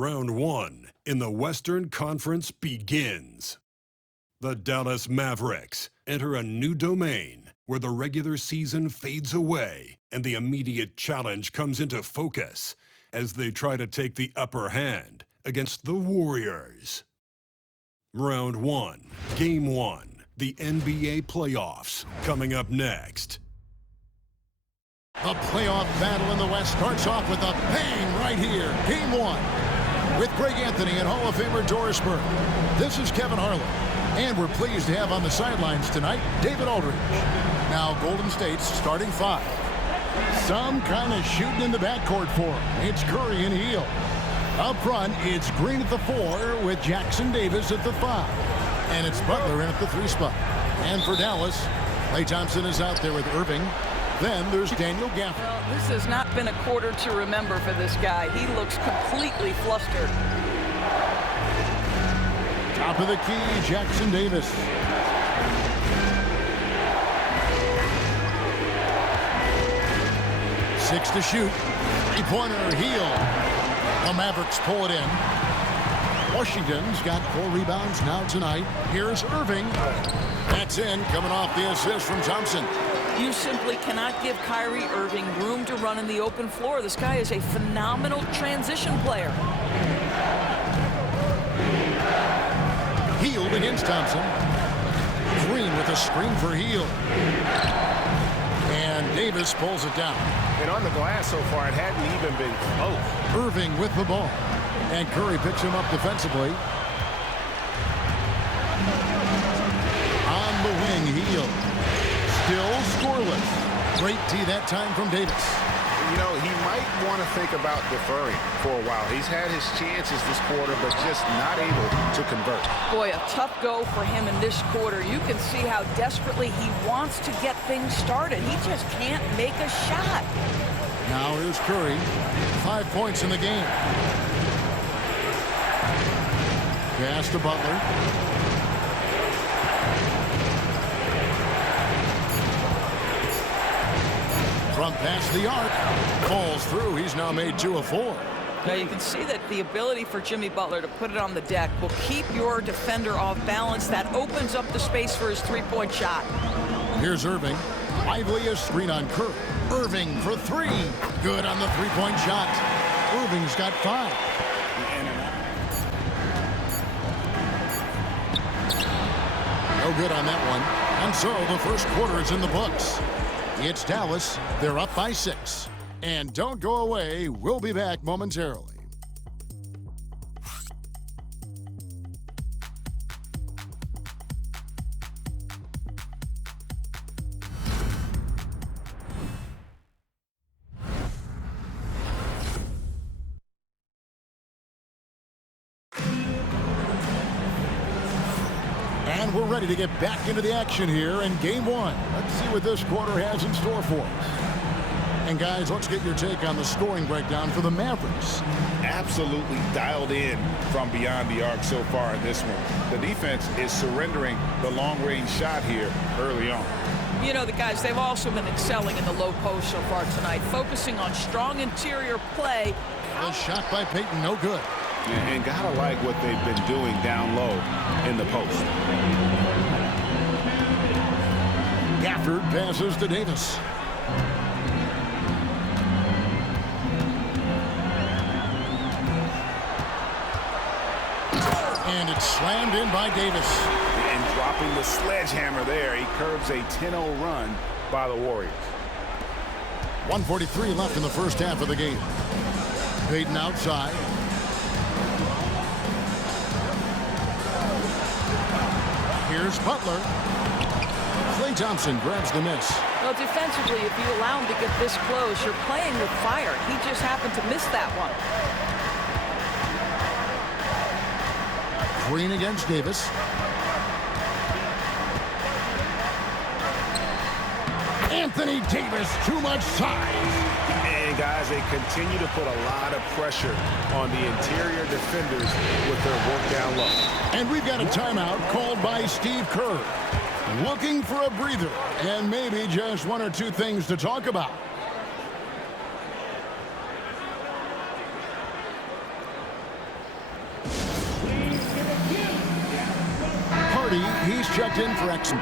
Round 1 in the Western Conference begins. The Dallas Mavericks enter a new domain where the regular season fades away and the immediate challenge comes into focus as they try to take the upper hand against the Warriors. Round 1, Game 1, the NBA playoffs, coming up next. The playoff battle in the West starts off with a bang right here. Game 1 with Greg Anthony and Hall of Famer Doris Burke. This is Kevin Harlan, and we're pleased to have on the sidelines tonight David Aldridge. Now Golden State's starting five. Some kind of shooting in the backcourt for him. It's Curry and Hield. Up front, it's Green at the 4 with Jackson Davis at the 5. And it's Butler in at the 3 spot. And for Dallas, Klay Thompson is out there with Irving. Then there's Daniel Gafford. Well, this has not been a quarter to remember for this guy. He looks completely flustered. Top of the key, Jackson Davis. Six to shoot. Three-pointer, Hield. The Mavericks pull it in. Washington's got 4 rebounds now tonight. Here's Irving. That's in, coming off the assist from Thompson. You simply cannot give Kyrie Irving room to run in the open floor. This guy is a phenomenal transition player. Hield against Thompson. Green with a screen for Hield. And Davis pulls it down. And on the glass so far, it hadn't even been close. Irving with the ball. And Curry picks him up defensively. On the wing, Hield. Still scoreless. Great tee that time from Davis. You know, he might want to think about deferring for a while. He's had his chances this quarter, but just not able to convert. Boy, a tough go for him in this quarter. You can see how desperately he wants to get things started. He just can't make a shot. Now here's Curry. 5 points in the game. Pass to Butler. From past the arc, falls through. He's now made 2 of 4. Now you can see that the ability for Jimmy Butler to put it on the deck will keep your defender off balance. That opens up the space for his three-point shot. Here's Irving. Lively a screen on Curry. Irving for 3. Good on the three-point shot. Irving's got 5. No good on that one. And so the first quarter is in the books. It's Dallas. They're up by 6. And don't go away. We'll be back momentarily. And we're ready to get back into the action here in Game 1. Let's see what this quarter has in store for us. And guys, let's get your take on the scoring breakdown for the Mavericks. Absolutely dialed in from beyond the arc so far in this one. The defense is surrendering the long-range shot here early on. You know, the guys, they've also been excelling in the low post so far tonight, focusing on strong interior play. A shot by Payton, no good. And gotta like what they've been doing down low in the post. Gafford passes to Davis. And it's slammed in by Davis. And dropping the sledgehammer there, he curbs a 10-0 run by the Warriors. 1:43 left in the first half of the game. Payton outside. Here's Butler. Klay Thompson grabs the miss. Well, defensively, if you allow him to get this close, you're playing with fire. He just happened to miss that one. Green against Davis. Anthony Davis, too much size. And guys, they continue to put a lot of pressure on the interior defenders with their work down low. And we've got a timeout called by Steve Kerr. Looking for a breather and maybe just 1 or 2 things to talk about. checked in for Exum.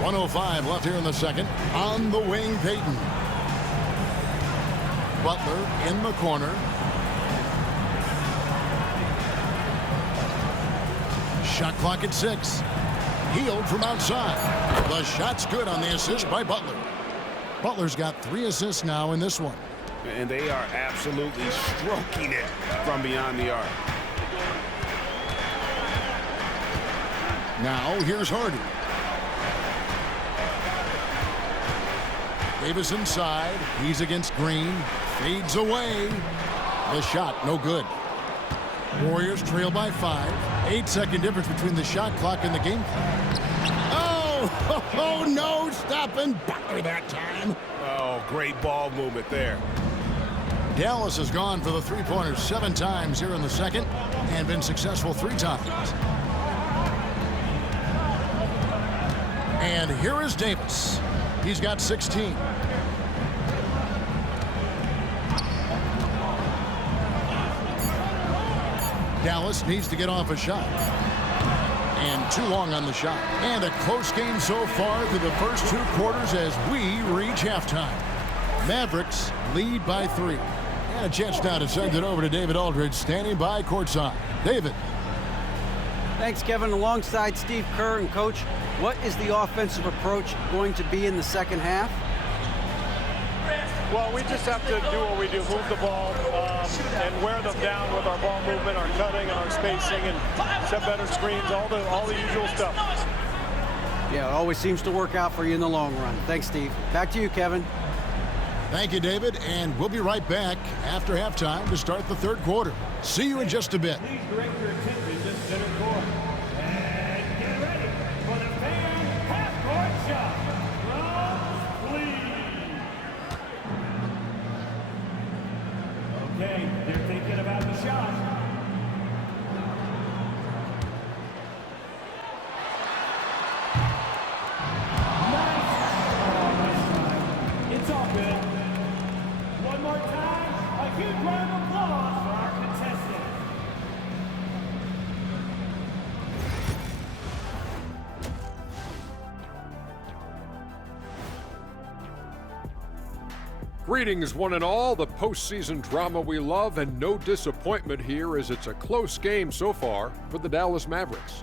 .105 left here in the second. On the wing, Peyton. Butler in the corner. Shot clock at 6. Healed from outside. The shot's good on the assist by Butler. Butler's got 3 assists now in this one. And they are absolutely stroking it from beyond the arc. Now here's Hardy. Davis inside. He's against Green. Fades away. The shot, no good. Warriors trail by 5. 8-second difference between the shot clock and the game clock. Oh, no, stopping Butler that time. Oh, great ball movement there. Dallas has gone for the three-pointers 7 times here in the second and been successful 3 times. And here is Davis. He's got 16. Dallas needs to get off a shot. And too long on the shot. And a close game so far through the first 2 quarters as we reach halftime. Mavericks lead by 3. And a chance now to send it over to David Aldridge, standing by courtside. David. Thanks, Kevin. Alongside Steve Kerr and Coach, what is the offensive approach going to be in the second half? Well, we just have to do what we do, move the ball and wear them down with our ball movement, our cutting, and our spacing, and set better screens, all the usual stuff. Yeah, it always seems to work out for you in the long run. Thanks, Steve. Back to you, Kevin. Thank you, David, and we'll be right back after halftime to start the third quarter. See you in just a bit. Please direct your attention to center court. And get ready for the fan half-court shot. Drums, please. Okay, they're thinking about the shot. Nice. It's all good. One more time, a huge round of applause for our contestants. Greetings, one and all. The postseason drama we love, and no disappointment here as it's a close game so far for the Dallas Mavericks.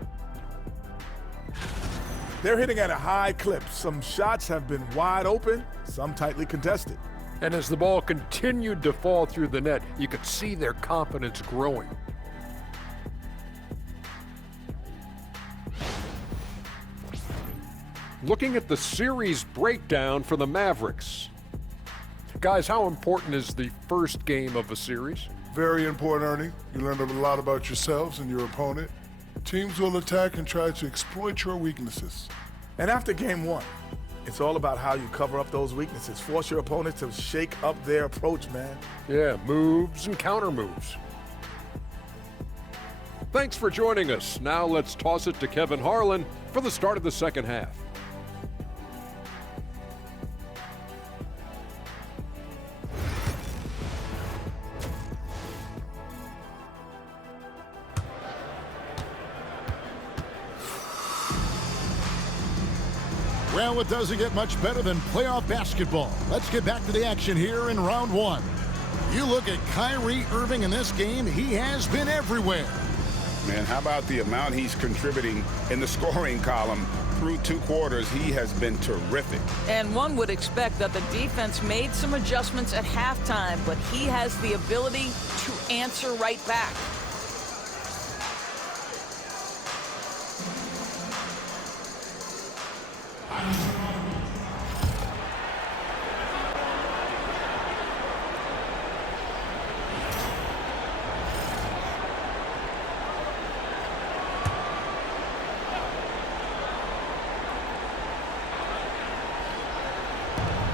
They're hitting at a high clip. Some shots have been wide open, some tightly contested. And as the ball continued to fall through the net, you could see their confidence growing. Looking at the series breakdown for the Mavericks. Guys, how important is the first game of a series? Very important, Ernie. You learn a lot about yourselves and your opponent. Teams will attack and try to exploit your weaknesses. And after game 1, it's all about how you cover up those weaknesses. Force your opponent to shake up their approach, man. Yeah, moves and counter moves. Thanks for joining us. Now let's toss it to Kevin Harlan for the start of the second half. Well, it doesn't get much better than playoff basketball. Let's get back to the action here in round 1. You look at Kyrie Irving in this game, he has been everywhere. Man, how about the amount he's contributing in the scoring column? Through 2 quarters, he has been terrific. And one would expect that the defense made some adjustments at halftime, but he has the ability to answer right back.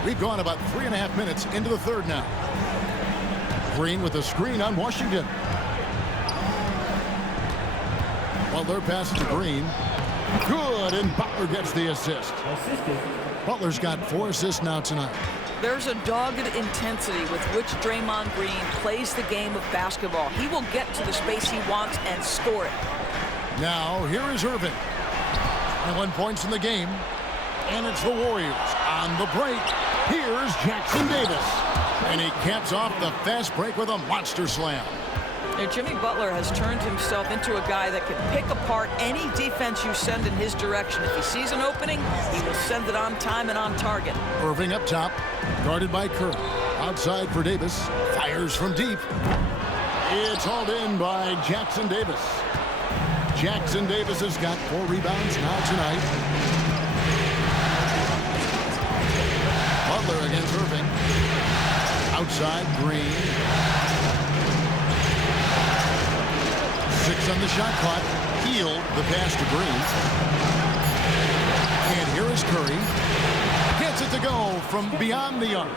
We've gone about 3.5 minutes into the third now. Green with a screen on Washington. Butler passes to Green. Good, and Butler gets the assist. Butler's got 4 assists now tonight. There's a dogged intensity with which Draymond Green plays the game of basketball. He will get to the space he wants and score it. Now, here is Irving. 11 points in the game, and it's the Warriors. On the break, here's Jackson Davis. And he caps off the fast break with a monster slam. Now, Jimmy Butler has turned himself into a guy that can pick apart any defense you send in his direction. If he sees an opening, he will send it on time and on target. Irving up top, guarded by Kerr. Outside for Davis, fires from deep. It's hauled in by Jackson Davis. Jackson Davis has got 4 rebounds now tonight. Butler against Irving. Outside, Green. 6 on the shot clock. Healed the pass to Green. And here is Curry. Gets it to go from beyond the arc.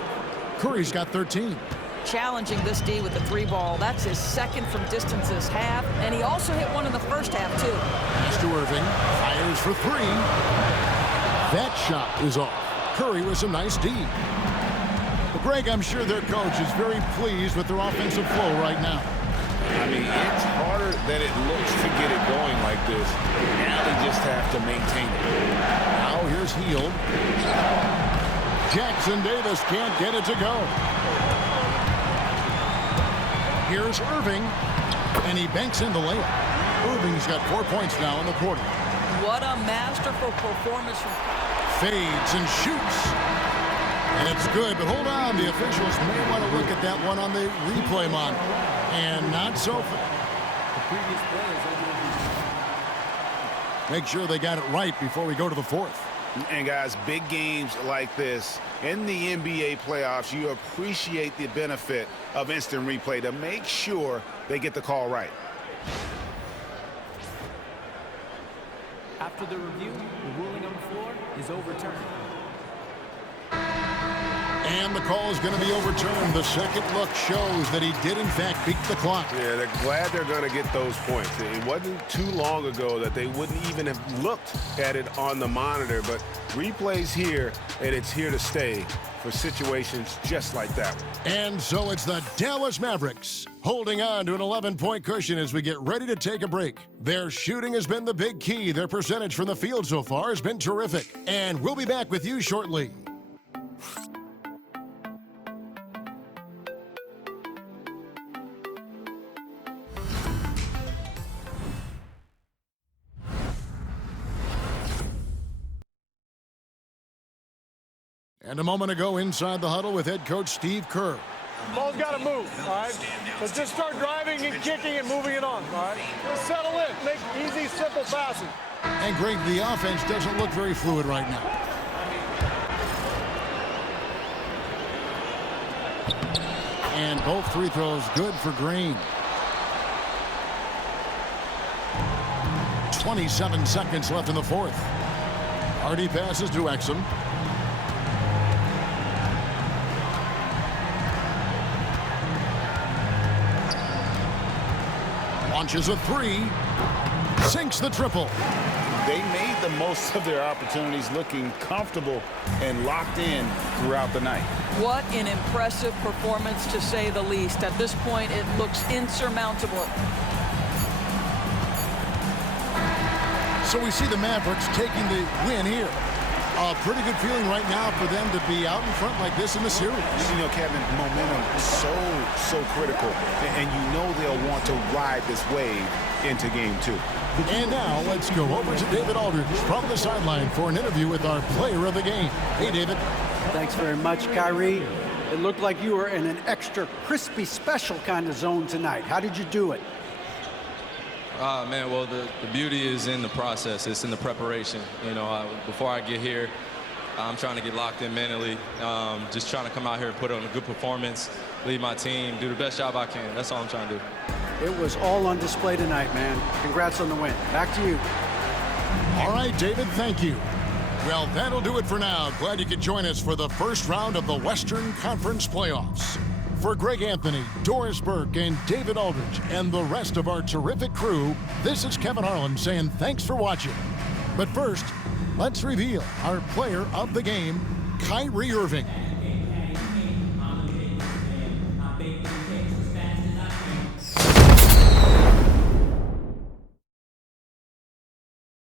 Curry's got 13. Challenging this D with the 3-ball. That's his second from distance this half. And he also hit one in the first half, too. Pass to Irving. Fires for 3. That shot is off. Curry with some nice D. Well, Greg, I'm sure their coach is very pleased with their offensive flow right now. I mean, it's harder than it looks to get it going like this. Now they just have to maintain it. Now here's Hield. Jackson Davis can't get it to go. Here's Irving, and he banks in the layup. Irving's got 4 points now in the quarter. What a masterful performance from... Fades and shoots. And it's good, but hold on. The officials may want to look at that one on the replay monitor. And not so fast. Make sure they got it right before we go to the 4th. And guys, big games like this in the NBA playoffs, you appreciate the benefit of instant replay to make sure they get the call right. After the review, the ruling on the floor is overturned. And the call is going to be overturned. The second look shows that he did, in fact, beat the clock. Yeah, they're glad they're going to get those points. It wasn't too long ago that they wouldn't even have looked at it on the monitor, but replays here, and it's here to stay for situations just like that. And so it's the Dallas Mavericks holding on to an 11-point cushion as we get ready to take a break. Their shooting has been the big key. Their percentage from the field so far has been terrific. And we'll be back with you shortly. And a moment ago inside the huddle with head coach Steve Kerr. Ball's got to move, all right? So just start driving and kicking and moving it on, all right? Just settle in. Make easy, simple passes. And Greg, the offense doesn't look very fluid right now. And both free throws good for Green. 27 seconds left in the 4th. Hardy passes to Exum. Launches a 3, sinks the triple. They made the most of their opportunities, looking comfortable and locked in throughout the night. What an impressive performance, to say the least. At this point, it looks insurmountable. So we see the Mavericks taking the win here. A pretty good feeling right now for them to be out in front like this in the series. You know, Kevin, momentum is so critical. And you know they'll want to ride this wave into game 2. And now let's go over to David Aldridge from the sideline for an interview with our player of the game. Hey, David. Thanks very much, Kyrie. It looked like you were in an extra crispy special kind of zone tonight. How did you do it? Man, well, the beauty is in the process. It's in the preparation. You know, before I get here, I'm trying to get locked in mentally. Just trying to come out here and put on a good performance, lead my team, do the best job I can. That's all I'm trying to do. It was all on display tonight, man. Congrats on the win. Back to you. All right, David, thank you. Well, that'll do it for now. Glad you could join us for the first round of the Western Conference playoffs. For Greg Anthony, Doris Burke, and David Aldridge, and the rest of our terrific crew, this is Kevin Harlan saying thanks for watching. But first, let's reveal our player of the game, Kyrie Irving.